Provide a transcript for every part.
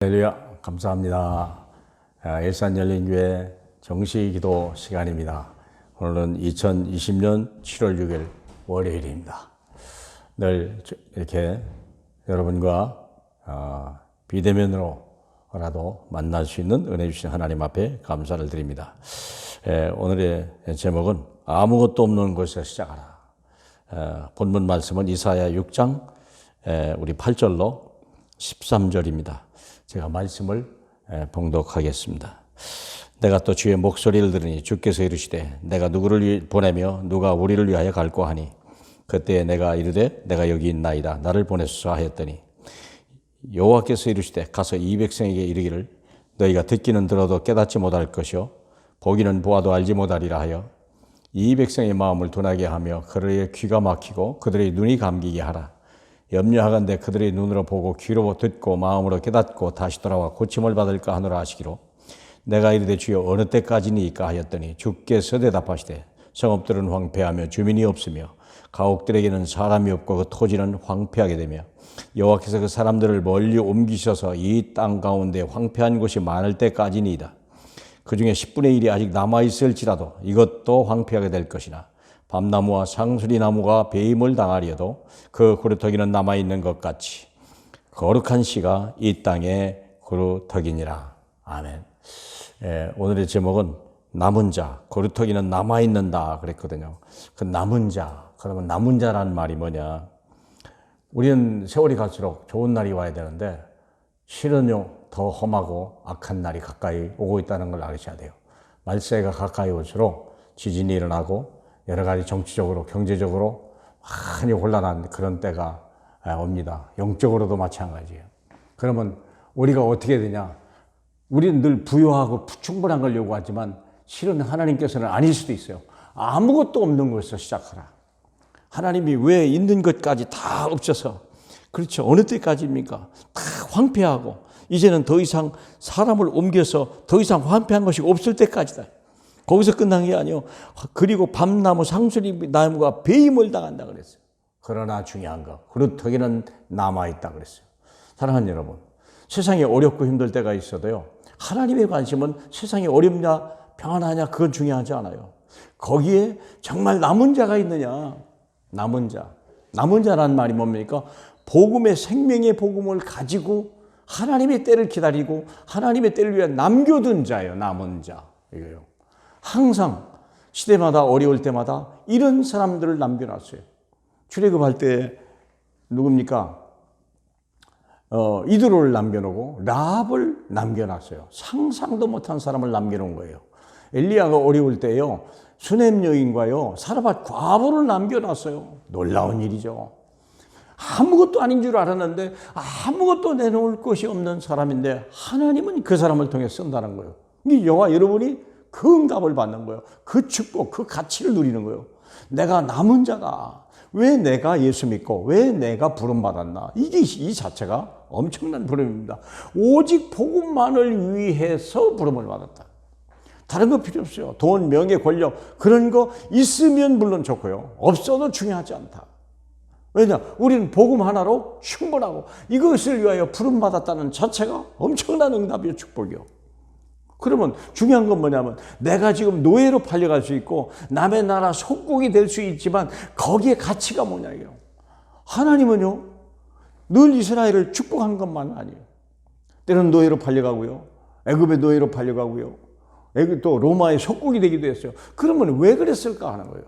할렐루야, 감사합니다. 일산열린교회 정시기도 시간입니다. 오늘은 2020년 7월 6일 월요일입니다. 늘 이렇게 여러분과 비대면으로라도 만날 수 있는 은혜 주신 하나님 앞에 감사를 드립니다. 오늘의 제목은 아무것도 없는 곳에서 시작하라. 본문 말씀은 이사야 6장 우리 8절로 13절입니다. 제가 말씀을 봉독하겠습니다. 내가 또 주의 목소리를 들으니 주께서 이르시되 내가 누구를 보내며 누가 우리를 위하여 갈고 하니 그때 내가 이르되 내가 여기 있나이다 나를 보내소서 하였더니 여호와께서 이르시되 가서 이 백성에게 이르기를 너희가 듣기는 들어도 깨닫지 못할 것이요 보기는 보아도 알지 못하리라 하여 이 백성의 마음을 둔하게 하며 그들의 귀가 막히고 그들의 눈이 감기게 하라. 염려하건대 그들의 눈으로 보고 귀로 듣고 마음으로 깨닫고 다시 돌아와 고침을 받을까 하노라 하시기로 내가 이르되 주여 어느 때까지니까 하였더니 주께서 대답하시되 성읍들은 황폐하며 주민이 없으며 가옥들에게는 사람이 없고 그 토지는 황폐하게 되며 여호와께서 그 사람들을 멀리 옮기셔서 이 땅 가운데 황폐한 곳이 많을 때까지니이다. 그 중에 10분의 1이 아직 남아있을지라도 이것도 황폐하게 될 것이나 밤나무와 상수리나무가 배임을 당하리어도 그 그루터기는 남아있는 것 같이 거룩한 씨가 이 땅에 그루터기니라. 아멘. 오늘의 제목은 남은 자, 그루터기는 남아있는다 그랬거든요. 그 남은 자, 그러면 남은 자라는 말이 뭐냐. 우리는 세월이 갈수록 좋은 날이 와야 되는데 실은요 더 험하고 악한 날이 가까이 오고 있다는 걸 아셔야 돼요. 말세가 가까이 올수록 지진이 일어나고 여러 가지 정치적으로 경제적으로 많이 곤란한 그런 때가 옵니다. 영적으로도 마찬가지예요. 그러면 우리가 어떻게 되냐. 우리는 늘 부유하고 충분한 걸 요구하지만 실은 하나님께서는 아닐 수도 있어요. 아무것도 없는 것에서 시작하라. 하나님이 왜 있는 것까지 다 없어서 그렇죠. 어느 때까지입니까? 다 황폐하고 이제는 더 이상 사람을 옮겨서 더 이상 황폐한 것이 없을 때까지다. 거기서 끝난 게 아니에요. 그리고 밤나무, 상수리 나무가 배임을 당한다 그랬어요. 그러나 중요한 거, 그루터기는 남아있다 그랬어요. 사랑하는 여러분, 세상에 어렵고 힘들 때가 있어도요. 하나님의 관심은 세상이 어렵냐, 평안하냐, 그건 중요하지 않아요. 거기에 정말 남은 자가 있느냐, 남은 자. 남은 자라는 말이 뭡니까? 복음의 생명의 복음을 가지고 하나님의 때를 기다리고 하나님의 때를 위해 남겨둔 자예요. 남은 자. 이거요. 항상 시대마다 어려울 때마다 이런 사람들을 남겨놨어요. 출애굽할 때 누굽니까? 이드로를 남겨놓고 라합을 남겨놨어요. 상상도 못한 사람을 남겨놓은 거예요. 엘리야가 어려울 때요. 수넴 여인과요. 사르밧 과부를 남겨놨어요. 놀라운 일이죠. 아무것도 아닌 줄 알았는데 아무것도 내놓을 것이 없는 사람인데 하나님은 그 사람을 통해 쓴다는 거예요. 이 여호와 여러분이 그 응답을 받는 거예요. 그 축복, 그 가치를 누리는 거예요. 내가 남은 자다. 왜 내가 예수 믿고 왜 내가 부름받았나. 이게 이 자체가 엄청난 부름입니다. 오직 복음만을 위해서 부름을 받았다. 다른 거 필요 없어요. 돈, 명예, 권력 그런 거 있으면 물론 좋고요. 없어도 중요하지 않다. 왜냐? 우리는 복음 하나로 충분하고 이것을 위하여 부름받았다는 자체가 엄청난 응답이요, 축복이요. 그러면 중요한 건 뭐냐면 내가 지금 노예로 팔려갈 수 있고 남의 나라 속국이 될 수 있지만 거기에 가치가 뭐냐 이게요. 하나님은요 늘 이스라엘을 축복한 것만 아니에요. 때로는 노예로 팔려가고요. 애굽의 노예로 팔려가고요. 애굽 또 로마의 속국이 되기도 했어요. 그러면 왜 그랬을까 하는 거예요.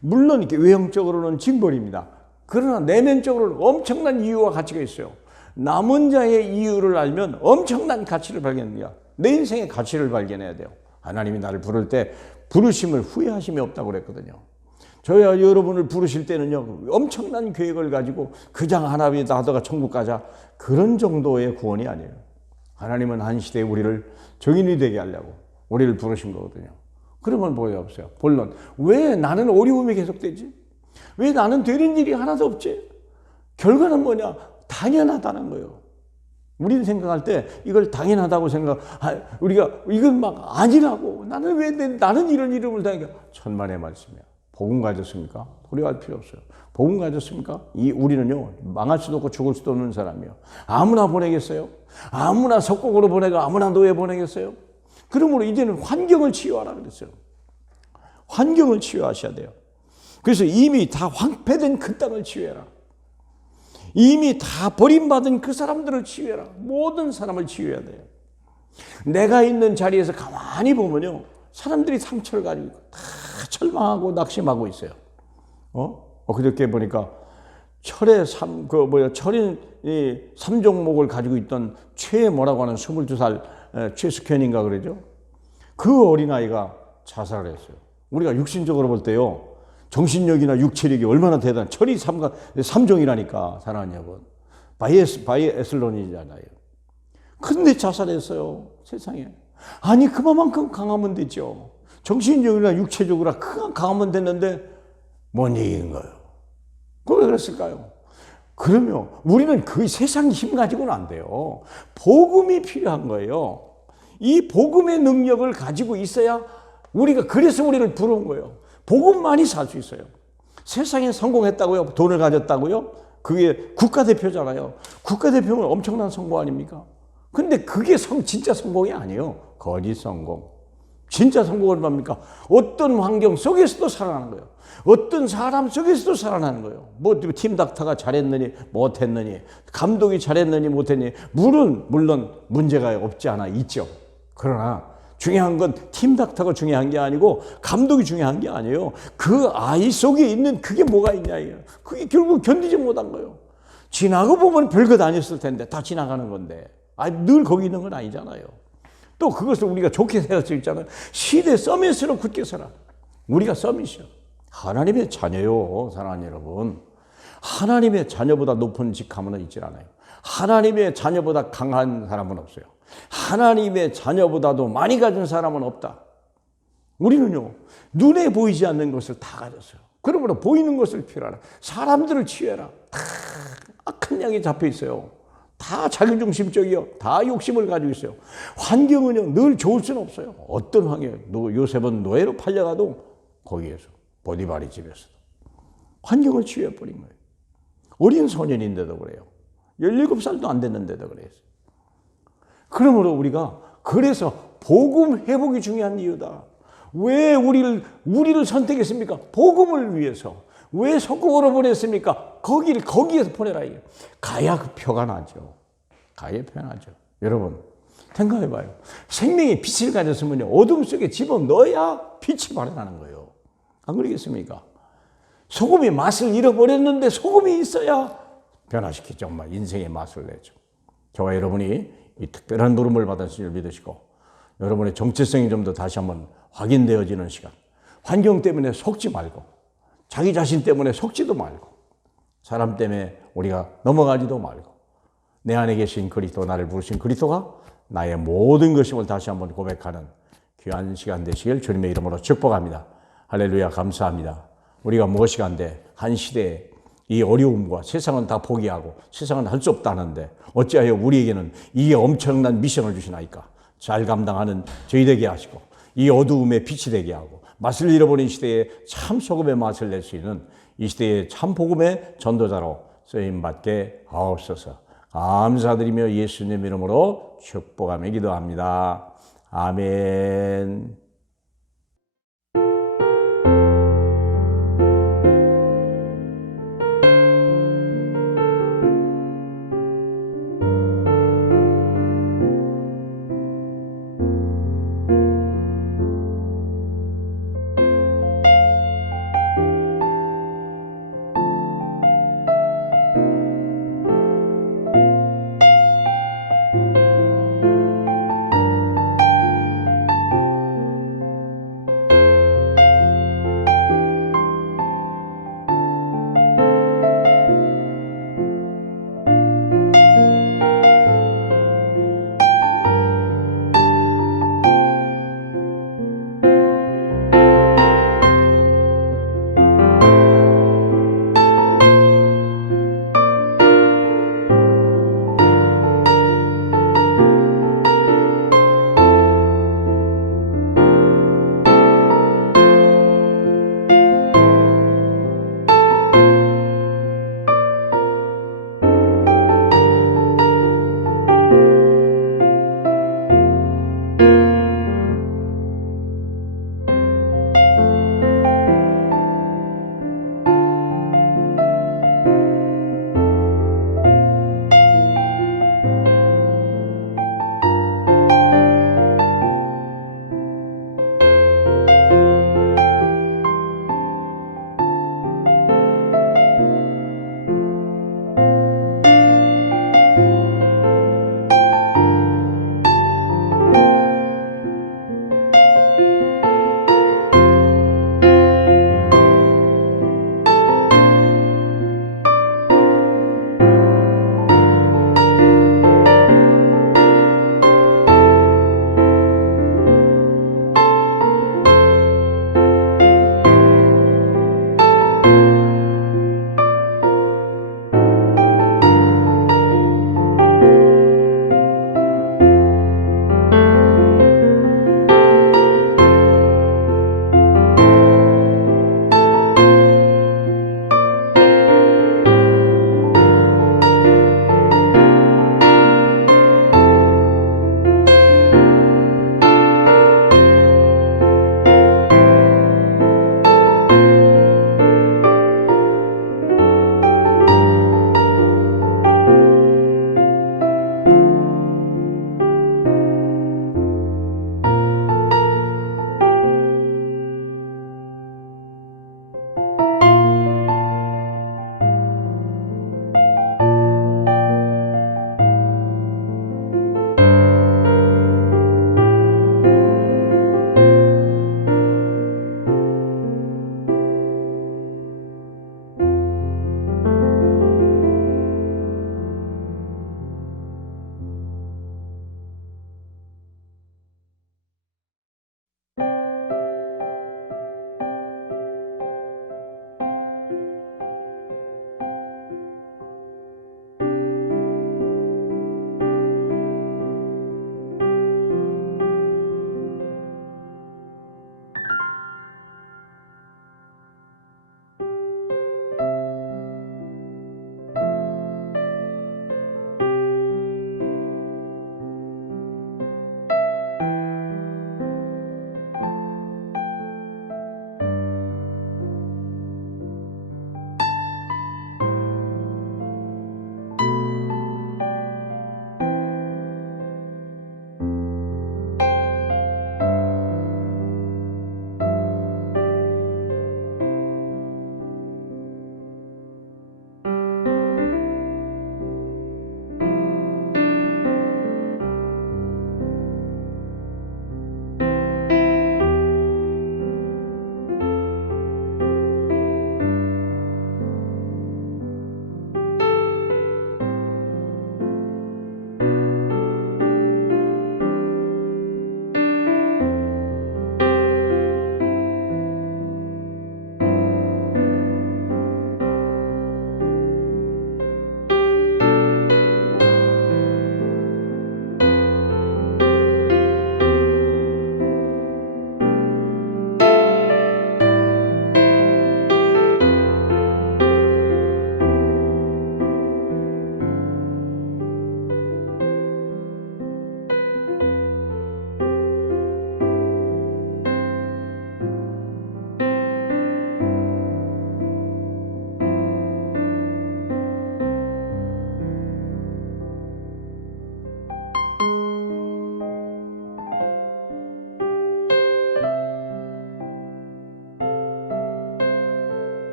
물론 이렇게 외형적으로는 징벌입니다. 그러나 내면적으로는 엄청난 이유와 가치가 있어요. 남은 자의 이유를 알면 엄청난 가치를 발견합니다. 내 인생의 가치를 발견해야 돼요. 하나님이 나를 부를 때 부르심을 후회하심이 없다고 그랬거든요. 저야 여러분을 부르실 때는요 엄청난 계획을 가지고 그냥 하나님이 나다가 천국 가자 그런 정도의 구원이 아니에요. 하나님은 한 시대에 우리를 정인이 되게 하려고 우리를 부르신 거거든요. 그러면 뭐가 없어요. 본론 왜 나는 어려움이 계속되지? 왜 나는 되는 일이 하나도 없지? 결과는 뭐냐? 당연하다는 거예요. 우리는 생각할 때 이걸 당연하다고 우리가 이건 막 아니라고 나는 왜 나는 이런 이름을 당해 천만의 말씀이야. 복음 가졌습니까? 두려워할 필요 없어요. 복음 가졌습니까? 우리는요, 망할 수도 없고 죽을 수도 없는 사람이요. 아무나 보내겠어요? 아무나 석국으로 보내고 아무나 노예 보내겠어요? 그러므로 이제는 환경을 치유하라 그랬어요. 환경을 치유하셔야 돼요. 그래서 이미 다 황폐된 그 땅을 치유해라. 이미 다 버림받은 그 사람들을 치유해라. 모든 사람을 치유해야 돼요. 내가 있는 자리에서 가만히 보면요, 사람들이 상처를 가지고 다 절망하고 낙심하고 있어요. 그저께 보니까 철의 삼종목을 가지고 있던 뭐라고 하는 22살 최숙현인가 그러죠. 그 어린아이가 자살을 했어요. 우리가 육신적으로 볼 때요, 정신력이나 육체력이 얼마나 대단한 철이 삼종이라니까, 사랑하는 여러분. 바이애슬론이잖아요. 근데 자살했어요, 세상에. 아니, 그만큼 강하면 됐죠. 정신적이나 육체적으로 강하면 됐는데 뭔 얘기인 거예요? 왜 그랬을까요? 그러면 우리는 그 세상 힘 가지고는 안 돼요. 복음이 필요한 거예요. 이 복음의 능력을 가지고 있어야 그래서 우리를 부르는 거예요. 복음만이 살 수 있어요. 세상에 성공했다고요? 돈을 가졌다고요? 그게 국가대표잖아요. 국가대표는 엄청난 성공 아닙니까? 근데 그게 진짜 성공이 아니에요. 거짓 성공. 진짜 성공은 뭡니까? 어떤 환경 속에서도 살아나는 거예요. 어떤 사람 속에서도 살아나는 거예요. 팀 닥터가 잘했느니 못했느니, 감독이 잘했느니 못했느니, 물론 문제가 없지 않아 있죠. 그러나 중요한 건 팀 닥터가 중요한 게 아니고 감독이 중요한 게 아니에요. 그 아이 속에 있는 그게 뭐가 있냐 이거예요. 그게 결국 견디지 못한 거예요. 지나고 보면 별것 아니었을 텐데 다 지나가는 건데 늘 거기 있는 건 아니잖아요. 또 그것을 우리가 좋게 생각할 수 있잖아요. 시대 서밋으로 굳게 서라. 우리가 서밋이요. 하나님의 자녀요, 사랑하는 여러분. 하나님의 자녀보다 높은 직함은 있질 않아요. 하나님의 자녀보다 강한 사람은 없어요. 하나님의 자녀보다도 많이 가진 사람은 없다. 우리는요, 눈에 보이지 않는 것을 다 가졌어요. 그러므로 보이는 것을 필요하라. 사람들을 치유해라. 다 악한 양이 잡혀 있어요. 다 자기중심적이요. 다 욕심을 가지고 있어요. 환경은요, 늘 좋을 수는 없어요. 어떤 환경, 요셉은 노예로 팔려가도 거기에서, 보디발의 집에서도 환경을 치유해버린 거예요. 어린 소년인데도 그래요. 17살도 안 됐는데도 그래요. 그러므로 우리가 그래서 복음 회복이 중요한 이유다. 왜 우리를 선택했습니까? 복음을 위해서. 왜 석국으로 보냈습니까? 거기에서 보내라. 가야 그 표가 나죠. 가야 표가 나죠. 여러분, 생각해봐요. 생명의 빛을 가졌으면 어둠 속에 집어넣어야 빛이 발현하는 거예요. 안 그러겠습니까? 소금이 맛을 잃어버렸는데 소금이 있어야 변화시키죠. 정말 인생의 맛을 내죠. 저와 여러분이 이 특별한 부름을 받은 줄 믿으시고 여러분의 정체성이 좀 더 다시 한번 확인되어지는 시간. 환경 때문에 속지 말고 자기 자신 때문에 속지도 말고 사람 때문에 우리가 넘어가지도 말고 내 안에 계신 그리스도, 나를 부르신 그리스도가 나의 모든 것임을 다시 한번 고백하는 귀한 시간 되시길 주님의 이름으로 축복합니다. 할렐루야, 감사합니다. 우리가 무엇이 간데 한 시대에 이 어려움과 세상은 다 포기하고 세상은 할 수 없다는데 어찌하여 우리에게는 이 엄청난 미션을 주시나이까. 잘 감당하는 저희 되게 하시고 이 어두움에 빛이 되게 하고 맛을 잃어버린 시대에 참 소금의 맛을 낼 수 있는 이 시대의 참 복음의 전도자로 쓰임받게 하옵소서. 감사드리며 예수님 이름으로 축복하며 기도합니다. 아멘.